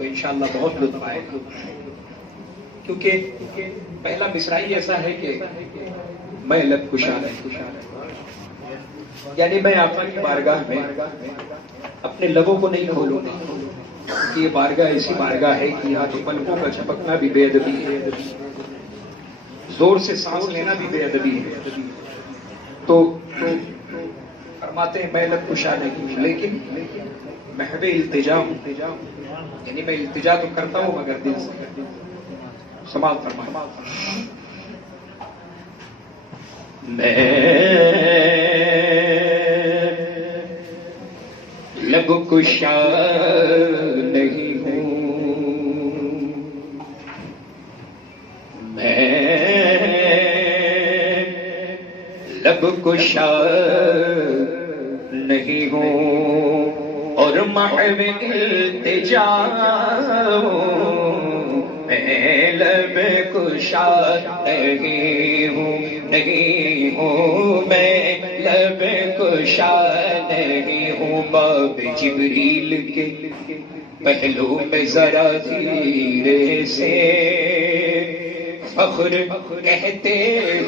تو انشاءاللہ بہت لطف آئے گا، کیونکہ پہلا مصرع ہی ایسا ہے کہ میں لب کشا یعنی میں آقا کی بارگاہ میں اپنے لبوں کو نہیں کھولوں گا، کہ یہ بارگاہ ایسی بارگاہ ہے کہ یہاں تو پلکوں کا جھپکنا بھی بے ادبی ہے، زور سے سانس لینا بھی بے ادبی ہے. تو فرماتے ہیں میں لب کشا نہیں ہوں، لیکن محو التجا ہوں، یعنی میں التجا تو کرتا ہوں مگر دل سے. سماعت فرمائیں. میں لب کشا نہیں ہوں، میں لب کشا نہیں ہوں اور محو التجا ہوں. میں لب کشا نہیں ہوں، نہیں ہوں میں لب کشا نہیں ہوں. باب جبریل کے پہلو میں ذرا دھیرے سے فخر کہتے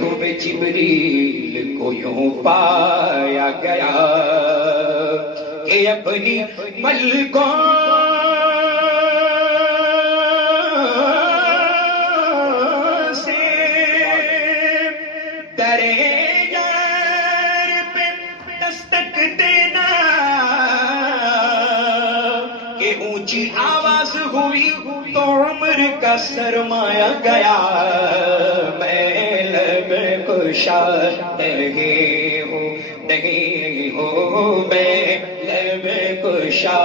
ہوئے جبریل کو یوں پایا گیا کہ اپنی پلکوں آواز ہوئی تو عمر کا سرمایا گیا. میں لب کشا نہیں ہوں، نہیں ہوں میں لب کشا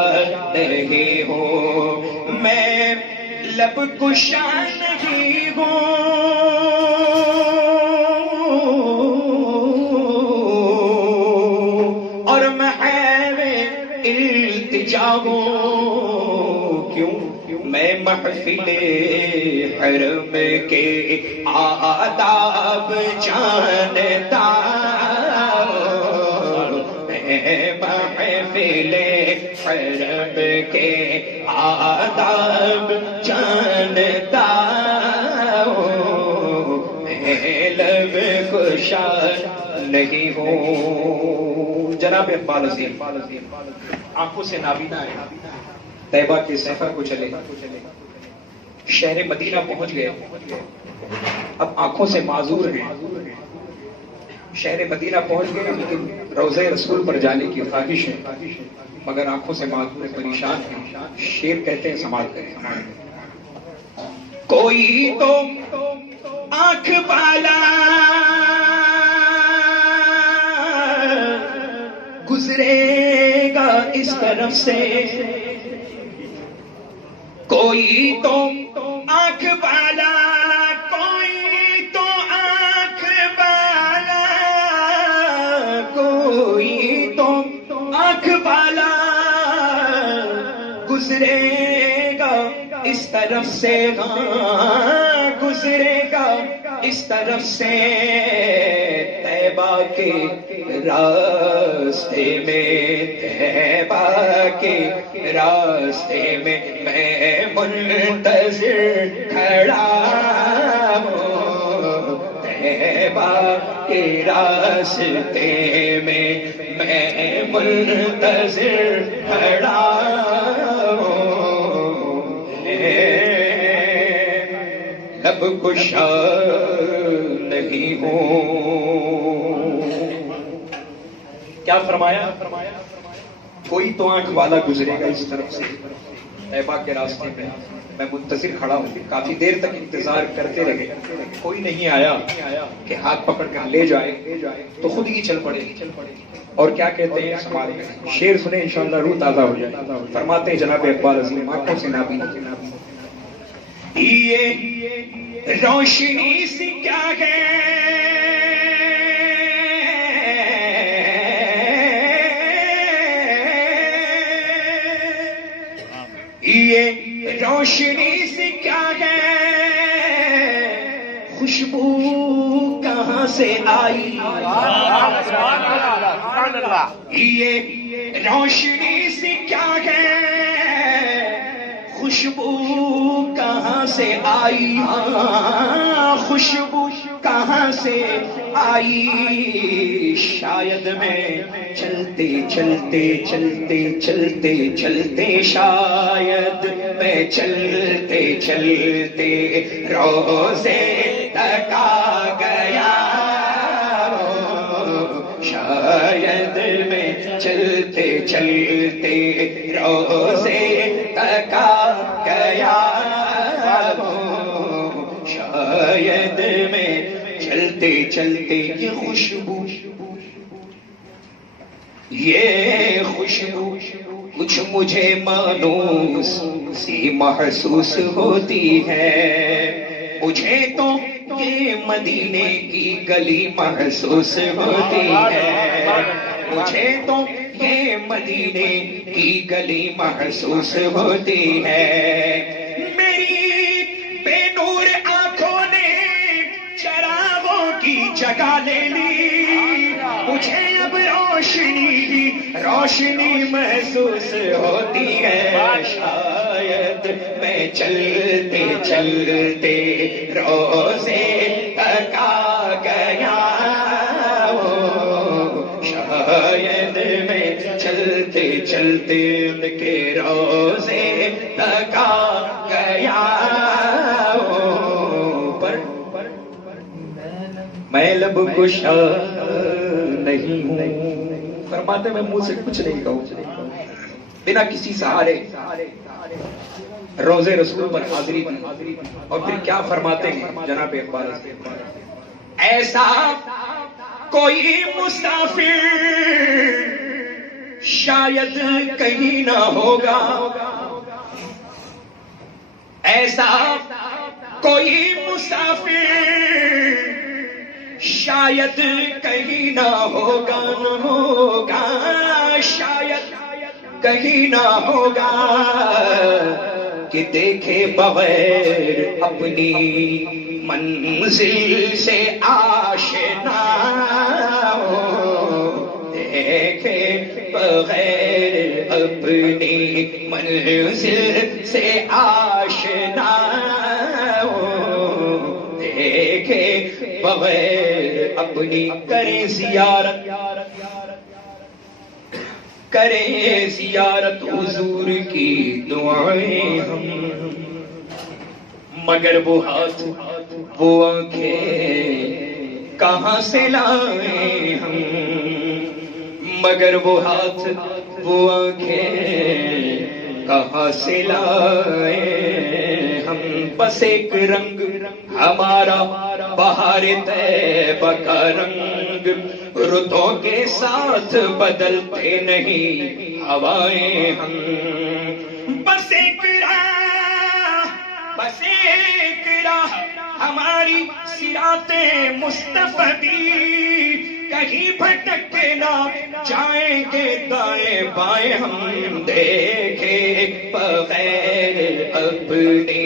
نہیں ہوں، میں لب کشا نہیں ہوں اور محو التجا ہوں. میں محفل حرم کے آداب جانتا ہوں، میں محفل حرم کے آداب جانتا ہوں. میں لب کشا نہیں ہوں. جناب اقبال عظیم آنکھوں سے نابینا ہے، طیبہ کے سفر کو چلے، شہر مدینہ پہنچ گئے، اب آنکھوں سے معذور ہیں. شہر مدینہ پہنچ گئے لیکن روضہ رسول پر جانے کی خواہش ہے مگر آنکھوں سے معذور پریشان ہیں. شعر کہتے ہیں سماعت کریں. کوئی تو آنکھ والا گزرے گا اس طرف سے، کوئی تو آنکھ والا، کوئی تو آنکھ والا، کوئی تو آنکھ والا گزرے گا اس طرف سے، ہاں گزرے گا اس طرف سے. طیبہ کے راستے میں، طیبہ کے راستے میں میں منتظر کھڑا ہوں. طیبہ کے راستے میں میں منتظر کھڑا ہوں. لب کشا نہیں ہوں. کیا فرمایا؟ کوئی تو آنکھ والا گزرے گا اس طرف سے، طیبہ کے راستے میں میں منتظر کھڑا ہوں. کافی دیر تک انتظار کرتے رہے، کوئی نہیں آیا کہ ہاتھ پکڑ کر لے جائے تو خود ہی چل پڑے. اور کیا کہتے ہیں ہمارے شعر سنیں انشاءاللہ روح تازہ ہو جائے. فرماتے ہیں جناب اقبال عظیم آنکھوں سے نابینا، یہ روشنی سی کیا ہے یہ روشنی سے کیا ہے، خوشبو کہاں سے آئی، یہ روشنی سے کیا ہے، خوشبو کہاں سے آئی، ہاں خوشبو کہاں سے آئی، شاید میں چلتے چلتے چلتے چلتے چلتے، شاید میں چلتے چلتے روزے تک آ گیا، شاید میں چلتے چلتے روزے تک آ گیا، شاید میں چلتے چلتے یہ خوشبو کچھ مجھے مانوس سی محسوس ہوتی ہے، مجھے تو یہ مدینے کی گلی محسوس ہوتی ہے، مجھے تو یہ مدینے کی گلی محسوس ہوتی ہے، میری بے نور آنکھوں نے چراغوں کی جگہ لے لی، مجھے اب روشنی محسوس ہوتی ہے، شاید میں چلتے چلتے روزے تک آ گیا، شاید میں چلتے چلتے ان کے روزے تک آ گیا، میں لب کشا نہیں ہوں، فرماتے میں منہ سے کچھ نہیں کہوں، بنا کسی سہارے روزے رسول پر حاضری دی، اور پھر کیا فرماتے ہیں جناب اقبال، ایسا کوئی مسافر شاید کہیں نہ ہوگا، ایسا کوئی مسافر شاید کہیں نہ ہوگا، شاید کہیں نہ ہوگا، کہ دیکھے بغیر اپنی منزل سے آشنا، دیکھے بغیر اپنی منزل سے آشنا، دیکھے بغیر اپنی کرے زیارت حضور کی دعائیں ہم، مگر وہ ہاتھ وہ آنکھیں کہاں سے لائیں ہم، مگر وہ ہاتھ وہ آنکھیں کہاں سے لائیں ہم، بس ایک رنگ ہمارا بہار طیبہ کا رنگ، رتوں کے ساتھ بدلتے نہیں ہوائیں ہم، بس ایک راہ ہماری صراط مصطفی، کہیں بھٹک کے نہ جائیں گے دائیں بائیں ہم، دیکھے بغیر اپنی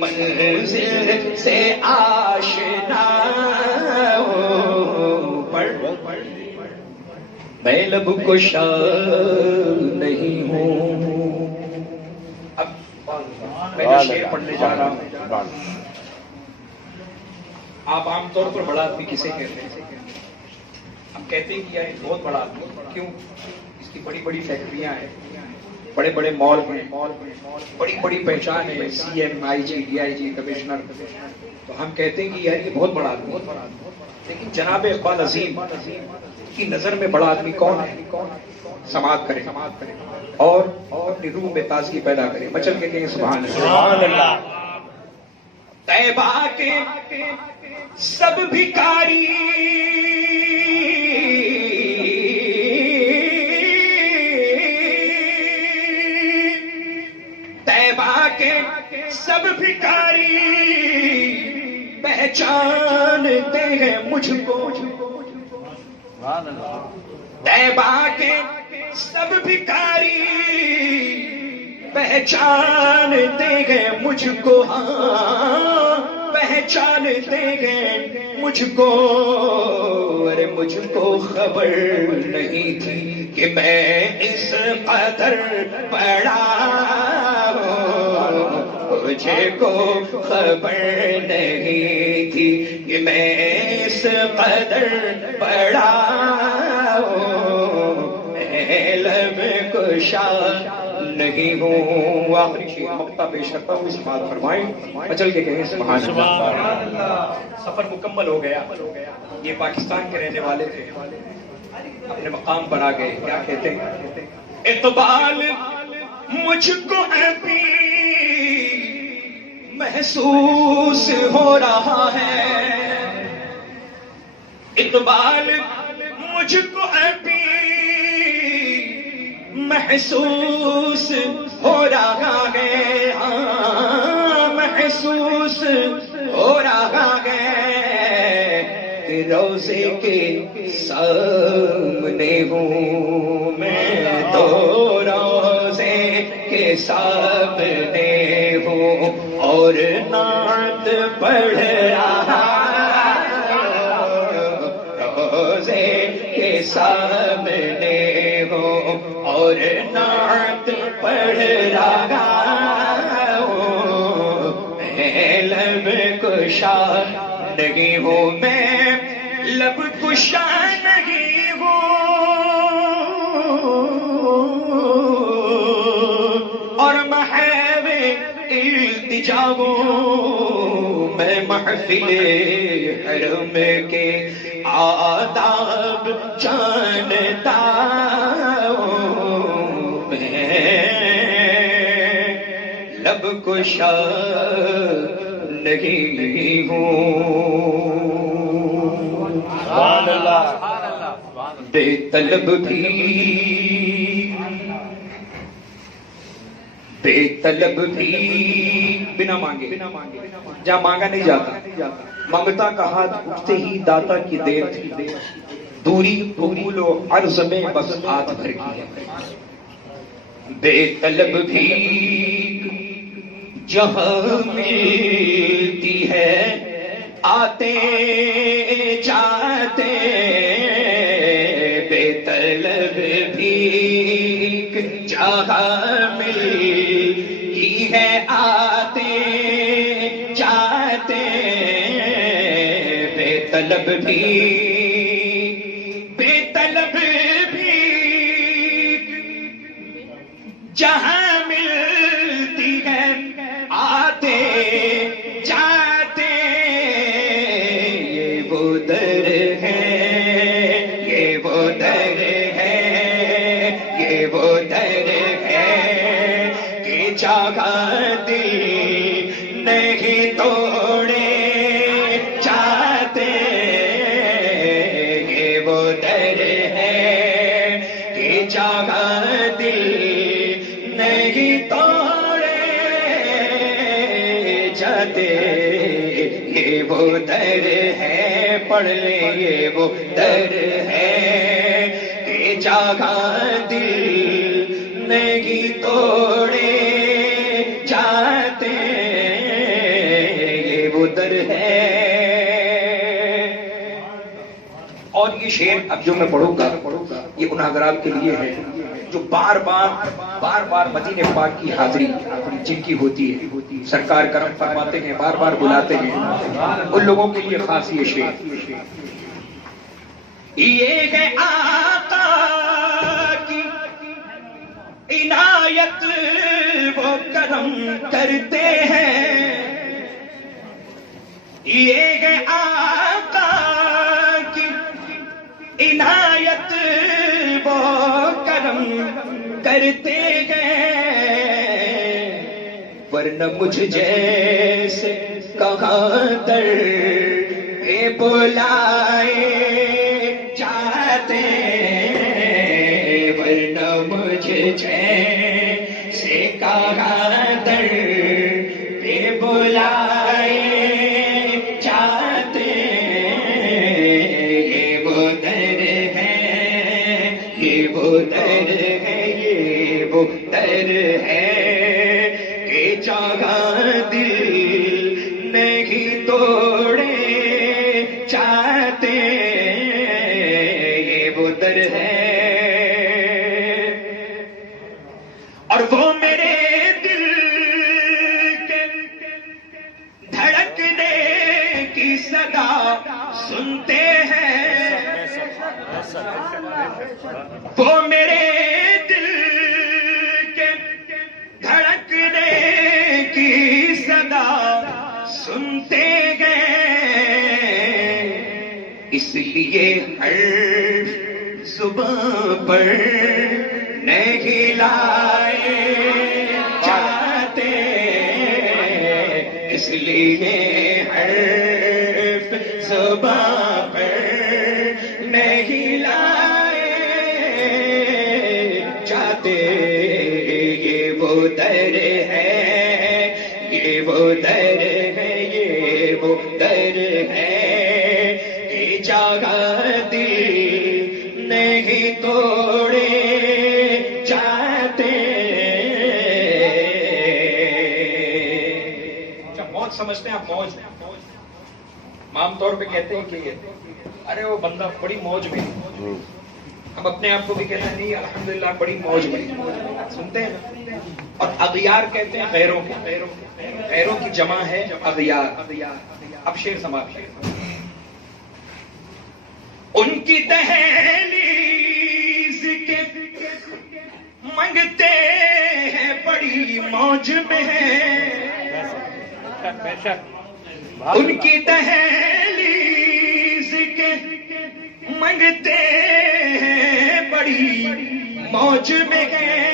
منزل سے آشنا، میں لب کشا نہیں ہوں۔ اب میں جو شعر پڑھنے جا رہا ہوں، آپ عام طور پر بڑا آدمی کسے کہتے ہیں؟ ہم کہتے ہیں کہ یہ بہت بڑا آدمی، کیوں؟ اس کی بڑی بڑی فیکٹریاں ہیں، بڑے بڑے مال ہیں، بڑی بڑی پہچان ہے، C M, I G, D I G, commissioner, تو ہم کہتے ہیں کہ یار یہ بہت بڑا آدمی، لیکن جناب اقبال عظیم کی نظر میں بڑا آدمی کون ہے؟ سماعت کرے اور اپنی روح میں تازگی پیدا کرے، مچل کے کہیں سبحان اللہ۔ طیبہ کے سب بھکاری سب بھکاری پہچانتے ہیں مجھ کو، طیبہ کے سب بھکاری پہچانتے ہیں مجھ کو، ہاں پہچانتے ہیں مجھ کو، ارے مجھ کو خبر نہیں تھی کہ میں اس قدر بڑا ہوں، مجھے کو خبر نہیں تھی کہ میں اس قدر بڑا ہوں، میں لب کشا نہیں ہوں. آخری شیئر مقطع پیش کرتا ہوں، اس بات فرمائیں اچل کے کہیں سبحان اللہ. سفر مکمل ہو گیا. یہ پاکستان کے رہنے والے تھے، اپنے مقام پر آ گئے. کیا کہتے ہیں؟ اقبال مجھ کو ابھی محسوس ہو رہا ہے، اقبال مجھ کو ابھی محسوس ہو رہا ہے، ہاں محسوس ہو رہا ہے کہ روزے کے سامنے ہوں میں، تو روزے کے سامنے ہوں اور نعت پڑھ رہا، روزے کے سامنے ہوں اور نعت پڑھ رہا ہوں، میں لب کشا نہیں ہوں، میں لب کشا نہیں ہوں اور محو التجا ہوں، میں محفل حرم کے آداب جانتا ہوں، میں لب کشا نہیں ہوں. سبحان اللہ. بے طلب بھی بنا مانگے، جہاں مانگا نہیں جاتا، منگتا کا ہاتھ اٹھتے ہی داتا کی دیر تھی، دوری قبول و عرض میں بس ہاتھ بھر کی ہے. بے طلب بھی جہاں ملتی ہے، آتے جاتے بے طلب بھی جہاں ملتی ہے، آتے جاتے بے طلب بھی، بے طلب بھی جہاں ملتی ہے، آتے جاتے یہ وہ در ہے، یہ وہ در ہے، یہ وہ در ہے کہ جگہ دل نہیں توڑے جاتے، یہ وہ در ہے کہ جگہ دل نہیں توڑے جاتے، یہ وہ در ہے، پڑھ لیں یہ وہ در ہے کہ جگہ دل نہیں توڑے جاتے، یہ وہ در ہے. اور یہ شعر اب جو میں پڑھوں گا یہ ان حضرات کے لیے ہے جو بار بار مدینے پاک کی حاضری جن کی ہوتی ہے، سرکار کرم فرماتے ہیں، بار بار بلاتے ہیں، ان لوگوں کے لیے خاص یہ شعر. یہ ہے آقا کی عنایت وہ کرم کرتے ہیں، یہ ہے آقا کی عنایت وہ کرم کرتے ہیں، ورنہ مجھ جیسے کہاں در پہ بلائے جاتے، ورنہ مجھ جیسے کہاں در پہ بلائے جاتے، یہ وہ در ہے، یہ وہ در ہے، یہ وہ در ہے کہ جگہ دل نہیں توڑے جاتے، یہ وہ در ہے. اور وہ میرے دل کے سنتے ہیں وہ میرے دل کے دھڑکنے کی صدا سنتے گئے، اس لیے ہر زبان پر نہیں لائے جاتے، اس لیے ہر زبان پر نہیں لائے جاتے، یہ وہ در ہے، یہ وہ در ہے، یہ وہ در ہے کہ جگہ دل نہیں توڑے جاتے۔ موج سمجھتے ہیں آپ؟ موج عام طور پہ کہتے ہیں کہ ارے وہ بندہ بڑی موج میں، ہم اپنے آپ کو بھی کہتے ہیں نہیں الحمدللہ بڑی موج میں، سنتے ہیں نا؟ اور اغیار کہتے ہیں غیروں کو، غیروں کی جمع ہے اغیار۔ اب شعر سماعت، ان کی دہلیز کے منگتے ہیں بڑی موج میں ہیں، ان کی دہلیز کے منگتے ہیں بڑی موج میں ہیں،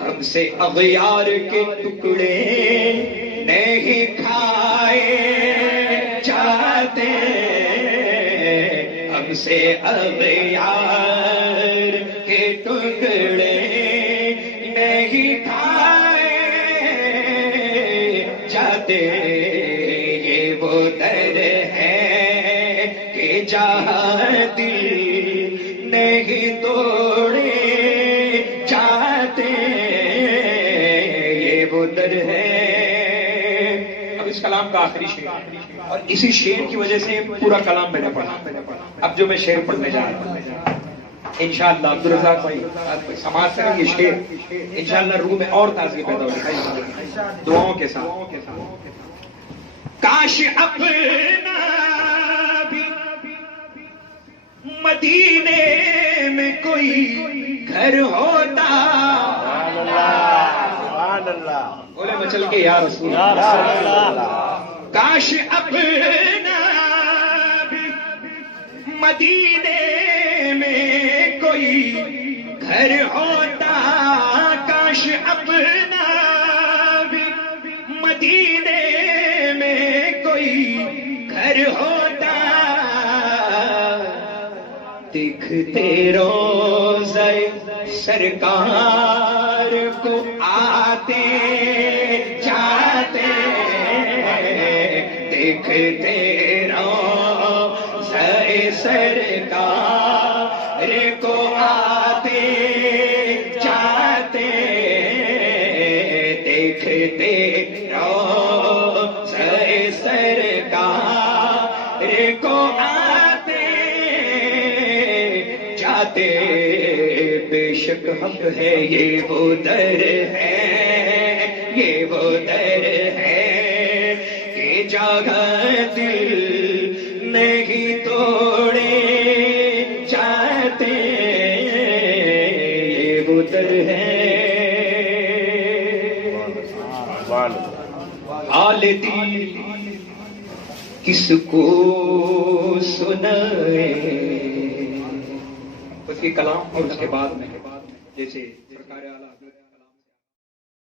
ہم سے اغیار کے ٹکڑے نہیں کھائے جاتے، ہم سے اغیار کے ٹکڑے نہیں کھائے جاتے، یہ وہ در ہے کہ جہاں دل نہیں توڑے جاتے، یہ وہ در ہے۔ اب اس کلام کا آخری شعر، اور اسی شعر کی وجہ سے پورا کلام میں نے پڑھا۔ اب جو میں شعر پڑھنے جا رہا ہوں انشاءاللہ عبدالرزاق بھائی سماعت کریں، یہ شعر انشاءاللہ روح میں اور تازگی پیدا ہوگی دعاؤں کے ساتھ۔ کاش اپنا بھی مدینے میں کوئی گھر ہوتا، بولے مچل کے یا رسول اللہ، کاش اپنا بھی مدینے میں کوئی گھر ہوتا، کاش اپنا بھی مدینے میں کوئی گھر ہوتا، دیکھتے روضہ سرکار کو آتے جاتے، دیکھتے روضہ سرکار کو آتے جاتے، دیکھتے روضہ سرکار کو آتے جاتے، بے شک حق ہے یہ وہ در ہے، یہ وہ در ہے کہ جگہ دل نہیں توڑے جاتے، یہ وہ در ہے۔ حال دل کس کو سنائے، اس کے کلام اور اس کے بعد میں جیسے